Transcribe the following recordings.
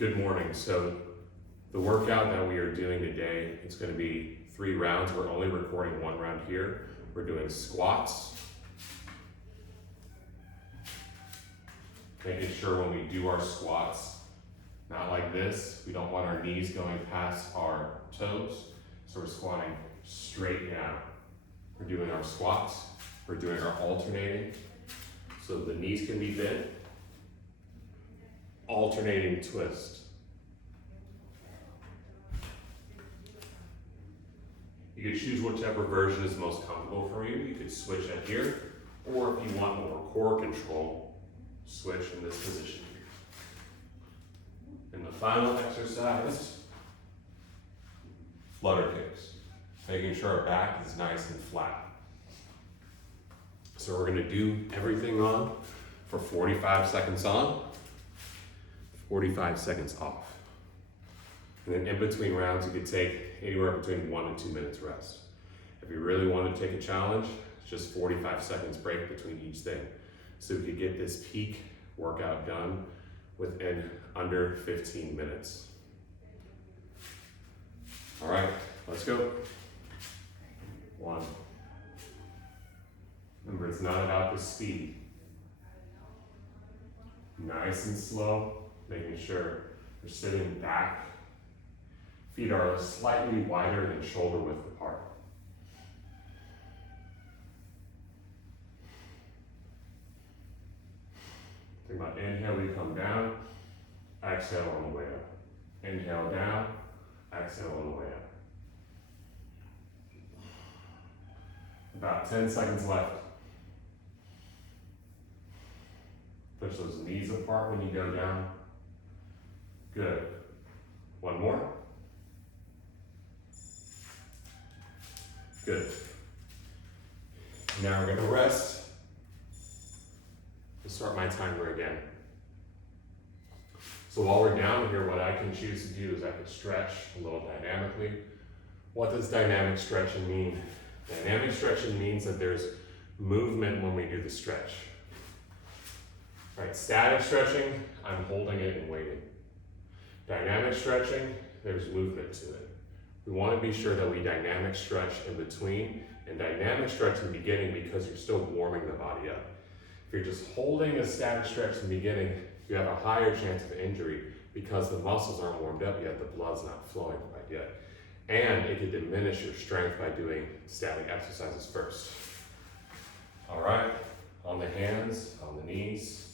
Good morning. So the workout that we are doing today, it's going to be 3 rounds. We're only recording 1 round here. We're doing squats. Making sure when we do our squats, not like this. We don't want our knees going past our toes. So we're squatting straight down. We're doing our squats. We're doing our alternating. So the knees can be bent. Alternating twist. You could choose whichever version is most comfortable for you. You could switch at here, or if you want more core control, switch in this position here. And the final exercise, flutter kicks. Making sure our back is nice and flat. So we're gonna do everything on for 45 seconds on, 45 seconds off. And then in between rounds, you could take anywhere between 1 and 2 minutes rest. If you really want to take a challenge, it's just 45 seconds break between each thing. So we could get this peak workout done within under 15 minutes. All right, let's go. 1. Remember, it's not about the speed. Nice and slow, making sure you're sitting back. Feet are slightly wider than shoulder width apart. Think about inhale, we come down, exhale on the way up. Inhale down, exhale on the way up. About 10 seconds left. Push those knees apart when you go down. Good. 1 more. Good. Now we're gonna rest. I'll start my timer again. So while we're down here, what I can choose to do is I could stretch a little dynamically. What does dynamic stretching mean? Dynamic stretching means that there's movement when we do the stretch. Right, static stretching, I'm holding it and waiting. Dynamic stretching, there's movement to it. We want to be sure that we dynamic stretch in between and dynamic stretch in the beginning because you're still warming the body up. If you're just holding a static stretch in the beginning, you have a higher chance of injury because the muscles aren't warmed up yet, the blood's not flowing quite yet. And it can diminish your strength by doing static exercises first. All right, on the hands, on the knees,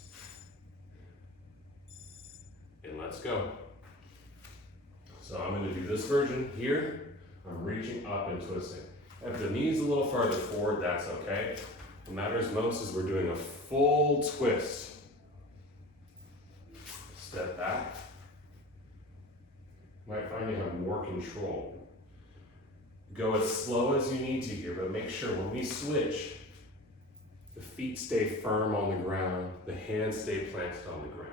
and let's go. So I'm going to do this version here. I'm reaching up and twisting. If the knee's a little farther forward, that's okay. What matters most is we're doing a full twist. Step back. You might find you have more control. Go as slow as you need to here, but make sure when we switch, the feet stay firm on the ground, the hands stay planted on the ground.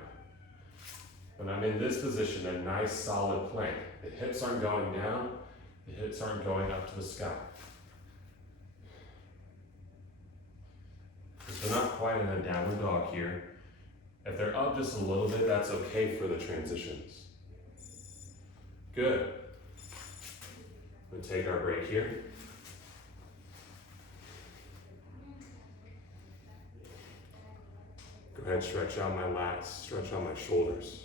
When I'm in this position, a nice solid plank, the hips aren't going down, the hips aren't going up to the sky. If they're not quite in a downward dog here, if they're up just a little bit, that's okay for the transitions. Good. We'll take our break here. Go ahead, stretch out my lats, stretch out my shoulders.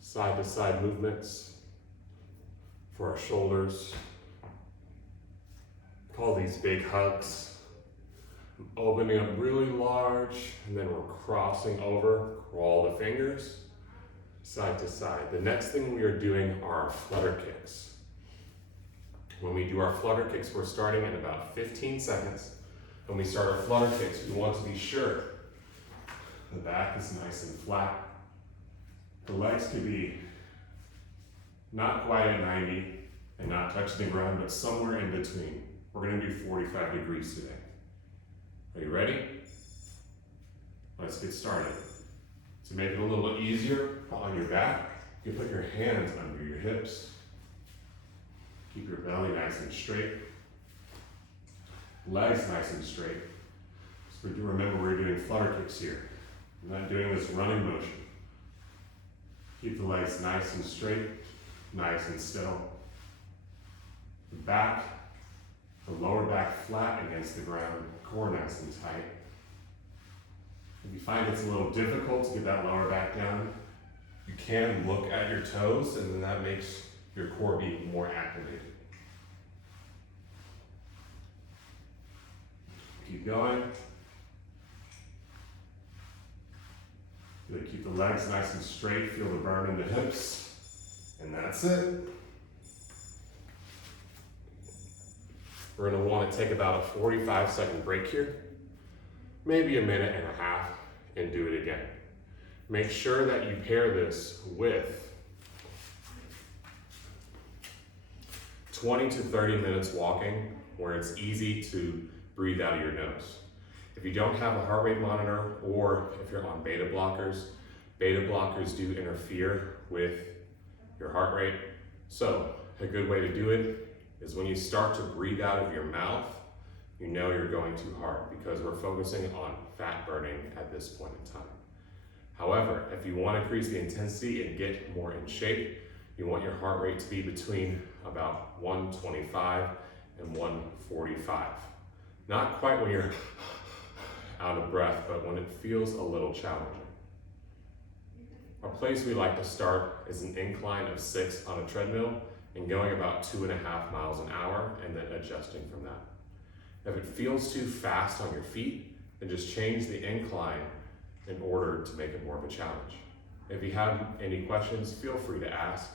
Side to side movements for our shoulders. Call these big hugs. I'm opening up really large, and then we're crossing over, crawl the fingers, side to side. The next thing we are doing are our flutter kicks. When we do our flutter kicks, we're starting in about 15 seconds. When we start our flutter kicks, we want to be sure the back is nice and flat. The legs could be not quite at 90 and not touching the ground, but somewhere in between. We're gonna do 45 degrees today. Are you ready? Let's get started. To make it a little easier on your back, you can put your hands under your hips. Keep your belly nice and straight. Legs nice and straight. So remember, we're doing flutter kicks here. I'm not doing this running motion. Keep the legs nice and straight, nice and still. The back, the lower back flat against the ground, core nice and tight. If you find it's a little difficult to get that lower back down, you can look at your toes, and then that makes your core be more activated. Keep going. Really keep the legs nice and straight, feel the burn in the hips, and that's it. We're gonna wanna take about a 45-second break here, maybe a minute and a half, and do it again. Make sure that you pair this with 20 to 30 minutes walking where it's easy to breathe out of your nose. If you don't have a heart rate monitor, or if you're on beta blockers do interfere with your heart rate. So a good way to do it is when you start to breathe out of your mouth, you know you're going too hard because we're focusing on fat burning at this point in time. However, if you want to increase the intensity and get more in shape, you want your heart rate to be between about 125 and 145. Not quite when you're out of breath, but when it feels a little challenging. A place we like to start is an incline of 6 on a treadmill and going about 2.5 miles an hour and then adjusting from that. If it feels too fast on your feet, then just change the incline in order to make it more of a challenge. If you have any questions, feel free to ask,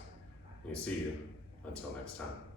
and see you until next time.